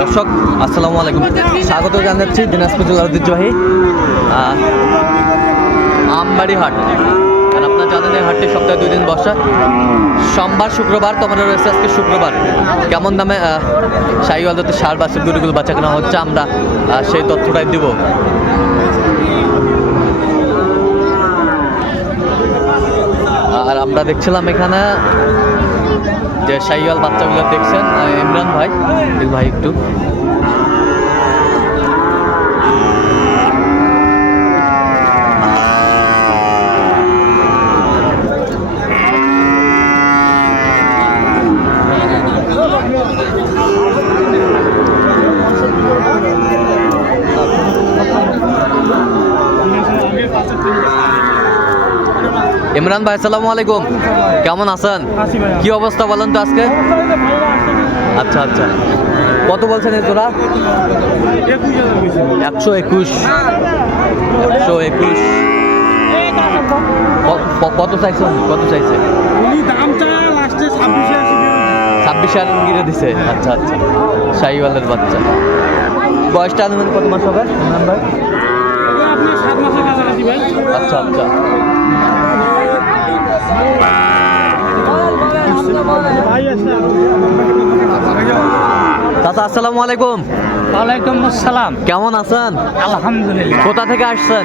দর্শক, আসসালামু আলাইকুম। স্বাগত জানাচ্ছি দিনাজপুর জেলার ঐতিহ্যবাহী আমবাড়ি হাট। আর আপনার জানেন এই হাটটি সপ্তাহে দুই দিন বসা। সোমবার, শুক্রবার তোমাদের রয়েছে আজকে শুক্রবার। কেমন দামে সাইওয়ালতে সার বাসের গরুগুলো বাচ্চা কেনা হচ্ছে, আমরা সেই তথ্যটাই দিব। আর আমরা দেখছিলাম এখানে যে সাইওয়াল বাচ্চাগুলো দেখছেন ইমরান ভাই ভাই একটু। ইমরান ভাই, আসসালামু আলাইকুম। কেমন আছেন? আছি কি অবস্থা বলেন তো আজকে? আচ্ছা আচ্ছা। কত বলছেন এই তোরা একশো একুশ। একশো একুশ। কত চাইছে? উনি? কত চাইছে? ছাব্বিশে হাজার গিরে দিছে। আচ্ছা আচ্ছা। শাহিওয়ালের বাচ্চা। বয়সটা আনুমানিক কত মাস হবে, ইমরান ভাই? আচ্ছা আচ্ছা ভাই আছে চাচা আসসালামু আলাইকুম। ওয়ালাইকুম আসসালাম। কেমন আছেন? আলহামদুলিল্লাহ। কোথা থেকে আসছেন?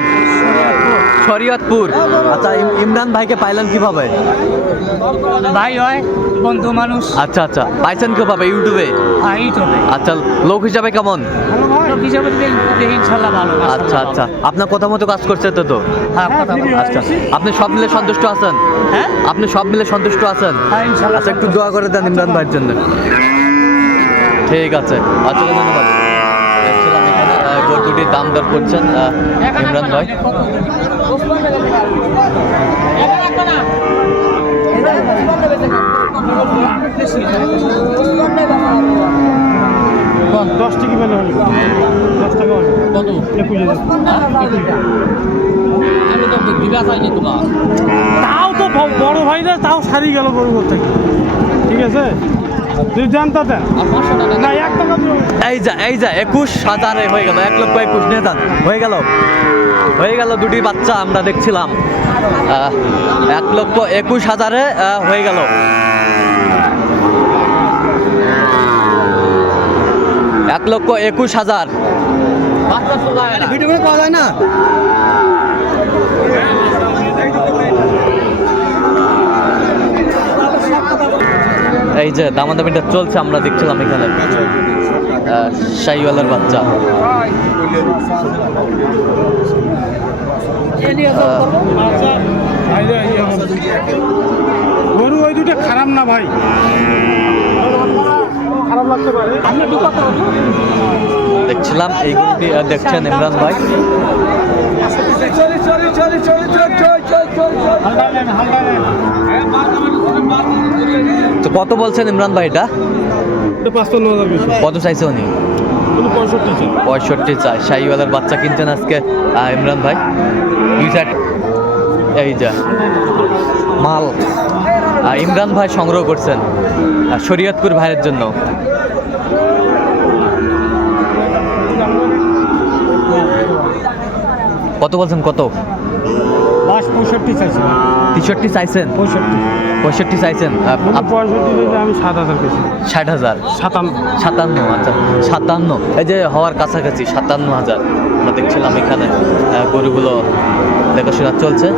শরীয়তপুর। আচ্ছা ইমরান ভাইকে পাইলেন কীভাবে? ভাই হয় বন্ধু মানুষ। আচ্ছা আচ্ছা। পাইছেন কীভাবে ইউটিউবে? হ্যাঁ ইউটিউবে। আচ্ছা লোক হিসাবে কেমন? লোক হিসাবে দেখি দেখি ভালো আচ্ছা আচ্ছা। আপনার কথা মতো কাজ করছে তো তো? হ্যাঁ। আচ্ছা। আপনি সব মিলে সন্তুষ্ট আছেন? হ্যাঁ? আপনি সব মিলে সন্তুষ্ট আছেন? হ্যাঁ আচ্ছা একটু দোয়া করে দেন ইমরান ভাইয়ের জন্য। ঠিক আছে। আচ্ছা ধন্যবাদ। দেখছিলাম এখানে গরু দুটির দাম দর করছেন ইমরান ভাই। দশ টাকা পেলে হলো। দশ টাকা হলো। কত? একুশ আমি তো দিবা চাইনি তোমার। তাও তো বড় ভাইরা তাও সারি গেল গরু করতে ঠিক আছে? এই যা এই যা একুশ হাজারে হয়ে গেল এক লক্ষ একুশ নিয়ে যান। হয়ে গেল। হয়ে গেল দুটি বাচ্চা আমরা দেখছিলাম। এক লক্ষ একুশ হাজারে হয়ে গেল। এক লক্ষ একুশ হাজার। বাচ্চা ভিডিও করে যায় না। এই যে দামাদামিটা চলছে আমরা দেখছিলাম এখানে। শাহিওয়ালার বাচ্চা। গরু ওই দুটো খারাপ না ভাই? দেখছিলাম এই গরুটি দেখছেন ইমরান ভাই। হালকা নেন হালকা নেন তো কত বলছেন ইমরান ভাই এটা? কত চাইছে উনি? পঁয়ষট্টি চাই শাহিওয়ালার বাচ্চা কিনছেন আজকে ইমরান ভাই? দুই চার এই যা মাল। ইমরান ভাই সংগ্রহ করছেন শরীয়তপুর ভাইয়ের জন্য। কত বলছেন কত? লাস্ট পঁয়ষট্টি চাইছি। তেষট্টি চাইছেন? পঁয়ষট্টি। পঁয়ষট্টি চাইছেন। পঁয়ষট্টি আমি সাত হাজার ষাট হাজার? সাতান্ন। সাতান্ন আচ্ছা। সাতান্ন। এই যে হওয়ার কাছাকাছি সাতান্ন হাজার। আমরা দেখছিলাম এখানে গরুগুলো দেখাশোনা চলছে।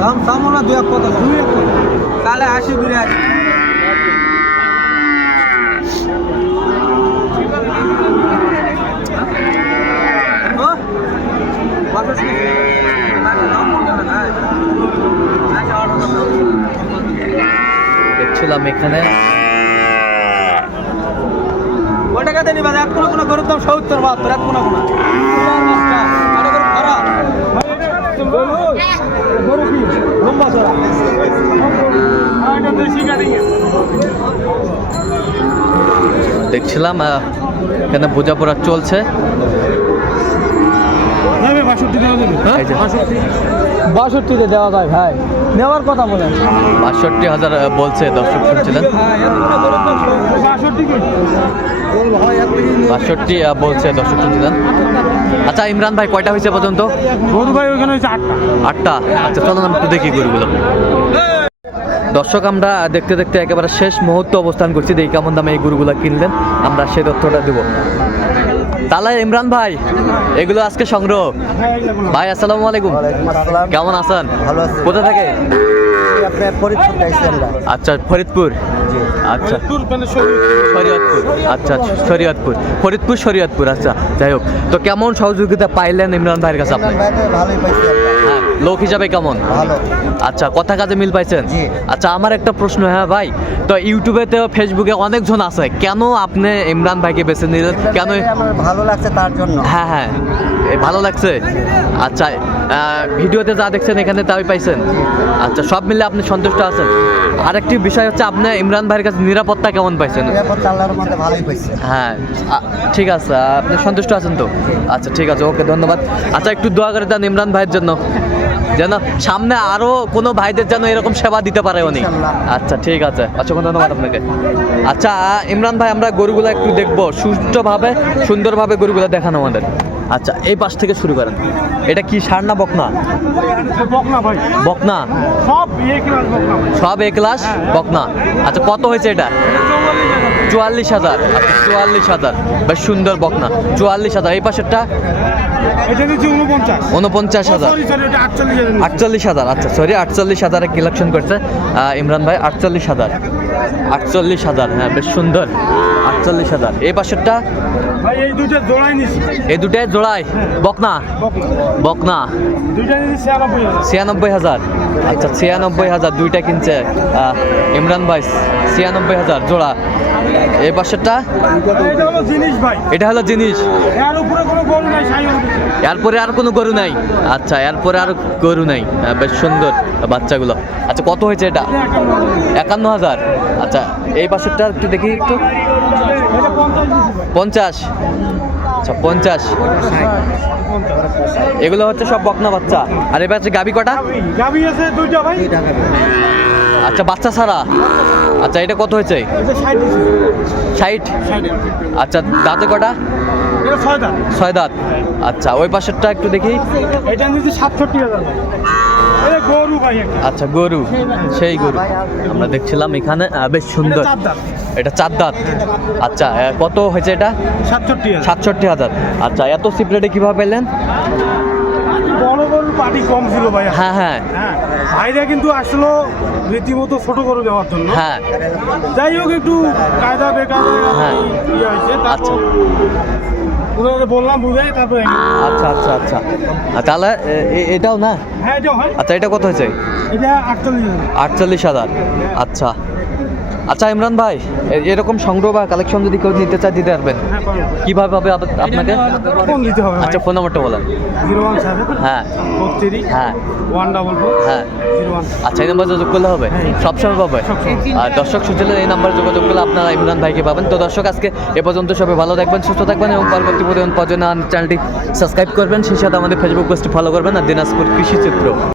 দাম সামো না এক কথা দুই এক কথা কালে আসি বিরাজ এখানে। কয় টাকাতে নিবা এক কোনো কোনো গরুর দাম সত্তর বাহাত্তর এক কোনো। কোনো গরু কি? লম্বা চড়া। এটা দেশি গাড়ি দেখছিলাম এখানে বোঝাপড়া চলছে। বাষট্টি দেওয়া যাবে। এই যে। বাষট্টিতে দেওয়া যায় ভাই। নেওয়ার কথা বলেন। বাষট্টি হাজার বলছে দর্শক শুনছিলেন। বাষট্টি বলছে দর্শক শুনছিলেন। আচ্ছা ইমরান ভাই কয়টা হয়েছে পর্যন্ত? গরু ভাই ওইখানে হচ্ছে আটটা। আটটা? আচ্ছা চলো না একটু দেখি গরুগুলো। দর্শক আমরা দেখতে দেখতে একেবারে শেষ মুহূর্তে অবস্থান করছি। দেখি কেমন দামে এই গরুগুলো কিনলেন। আমরা সেই তথ্যটা দেবো। তাহলে ইমরান ভাই এগুলো আজকে সংগ্রহ। ভাই আসসালামু আলাইকুম। কেমন আছেন? ভালো আছি। কোথা থেকে? আচ্ছা ফরিদপুর। আচ্ছা। মানে শরীয়তপুর। আচ্ছা আচ্ছা, শরীয়তপুর। ফরিদপুর শরীয়তপুর। আচ্ছা যাই হোক। তো কেমন সহযোগিতা পাইলেন ইমরান ভাইয়ের কাছে আপনি? ভালোই পাইছি হ্যাঁ। লোক হিসাবে কেমন? ভালো। আচ্ছা কথা কাজে মিল পাইছেন? আচ্ছা আমার একটা প্রশ্ন হ্যাঁ ভাই তো ইউটিউবে ইউটিউবেতে ফেসবুকে অনেকজন আছে কেন আপনি ইমরান ভাইকে বেছে নিলেন? কেন আমার ভালো লাগছে তার জন্য। হ্যাঁ হ্যাঁ ভালো লাগছে? আচ্ছা ভিডিওতে যা দেখছেন এখানে তাই পাইছেন? আচ্ছা সব মিলে আপনি সন্তুষ্ট আছেন? আরেকটি বিষয় হচ্ছে আপনি ইমরান ভাইয়ের কাছে নিরাপত্তা কেমন পাইছেন? নিরাপত্তা আল্লাহর মধ্যে ভালোই পাইছে। হ্যাঁ ঠিক আছে আপনি সন্তুষ্ট আছেন তো? আচ্ছা ঠিক আছে ওকে ধন্যবাদ। আচ্ছা একটু দোয়া করে দেন ইমরান ভাইয়ের জন্য। যেন সামনে আরও কোনো ভাইদের যেন এরকম সেবা দিতে পারে উনি। আচ্ছা ঠিক আছে। অসংখ্য ধন্যবাদ আপনাকে। আচ্ছা ইমরান ভাই আমরা গরুগুলো একটু দেখব। সুষ্ঠুভাবে সুন্দরভাবে গরুগুলো দেখানো আমাদের। আচ্ছা এই পাশ থেকে শুরু করেন। এটা কি সার না বকনা? বকনা ভাই। বকনা? সব বিয়ে ক্লাস বকনা সব এ ক্লাস বকনা। আচ্ছা কত হয়েছে এটা? চুয়াল্লিশ হাজার। আচ্ছা চুয়াল্লিশ হাজার। বেশ সুন্দর বকনা। চুয়াল্লিশ হাজার। এই পাশেরটা? উনপঞ্চাশ হাজার। আটচল্লিশ হাজার। আচ্ছা সরি আটচল্লিশ হাজারে কালেকশন করছে। ইমরান ভাই আটচল্লিশ হাজার। আটচল্লিশ হাজার হ্যাঁ বেশ সুন্দর। আটচল্লিশ হাজার। এই পাশেরটা? ভাই এই দুইটা জোড়াই নিছি। এই দুটায় জোড়ায় বকনা? বকনা। দুইটা নিছি ছিয়ানব্বই হাজার। ছিয়ানব্বই হাজার। আচ্ছা ছিয়ানব্বই হাজার দুইটা কিনছে ইমরান ভাই ছিয়ানব্বই হাজার জোড়া। এই পাশেরটা? এটা হলো জিনিস ভাই। এটা হলো জিনিস। এর উপরে কোনো গরু নাই এরপরে আর কোনো গরু নাই? আচ্ছা এরপরে আর গরু নাই। বেশ সুন্দর বাচ্চাগুলো। আচ্ছা কত হয়েছে এটা? একান্ন হাজার। আচ্ছা এই পাশেরটা একটু দেখি একটু। পঞ্চাশ। আচ্ছা পঞ্চাশ। এগুলো হচ্ছে সব বকনা বাচ্চা। আর এবার হচ্ছে গাবি কটা? গাবি আছে দুইটা ভাই। আচ্ছা বাচ্চা ছাড়া? আচ্ছা এটা কত হয়েছে? ষাট আচ্ছা দাঁতে কটা? ছয় দাঁত। আচ্ছা ওই পাশেরটা একটু দেখি। এটা সাতষট্টি হাজার। ভাই গরু ভাই আচ্ছা গরু সেই গরু। আমরা দেখছিলাম এখানে বেশ সুন্দর। এটা চার দাঁত। দাঁত। আচ্ছা কত হয়েছে এটা? সাতষট্টি সাতষট্টি হাজার। আচ্ছা এত সিপ্রেটে কীভাবে পেলেন? বড় গরুর পাটি কম ছিল ভাই হ্যাঁ হ্যাঁ। হ্যাঁ। ভাইরা কিন্তু আসলো রীতিমতো ছোট গরু দেওয়ার জন্য। হ্যাঁ। যাই হোক একটু কায়দা বেকায়দা হ্যাঁ। ইয়ে আচ্ছা। তারপর বললাম বুঝাই তারপরে আচ্ছা আচ্ছা আচ্ছা। তাহলে এটাও না? হ্যাঁ এটা হয়। আচ্ছা এটা কত হয়েছে? এটা আটচল্লিশ আটচল্লিশ হাজার। আচ্ছা। আচ্ছা ইমরান ভাই এরকম সংগ্রহ বা কালেকশন যদি কেউ নিতে চায় দিতে পারবেন হ্যাঁ কীভাবে হবে আপনাকে? ফোন দিতে হবে আচ্ছা ফোন নাম্বারটা বলেন। জিরো ওয়ান সেভেন হ্যাঁ। হ্যাঁ। ওয়ান ডাবল ফোর হ্যাঁ। জিরো ওয়ান আচ্ছা এই নাম্বার যোগাযোগ করলে হবে? হ্যাঁ। সবসময় পাবে? আর দর্শক সুজলের এই নাম্বার যোগাযোগ করলে আপনারা ইমরান ভাইকে পাবেন। তো দর্শক আজকে এ পর্যন্ত সবাই ভালো থাকবেন সুস্থ থাকবেন এবং পরবর্তী পর্যন্ত চ্যানেলটি সাবস্ক্রাইব করবেন। সেই সাথে আমাদের ফেসবুক পেজটি ফলো করবেন। আর দিনাজপুর কৃষি চিত্র।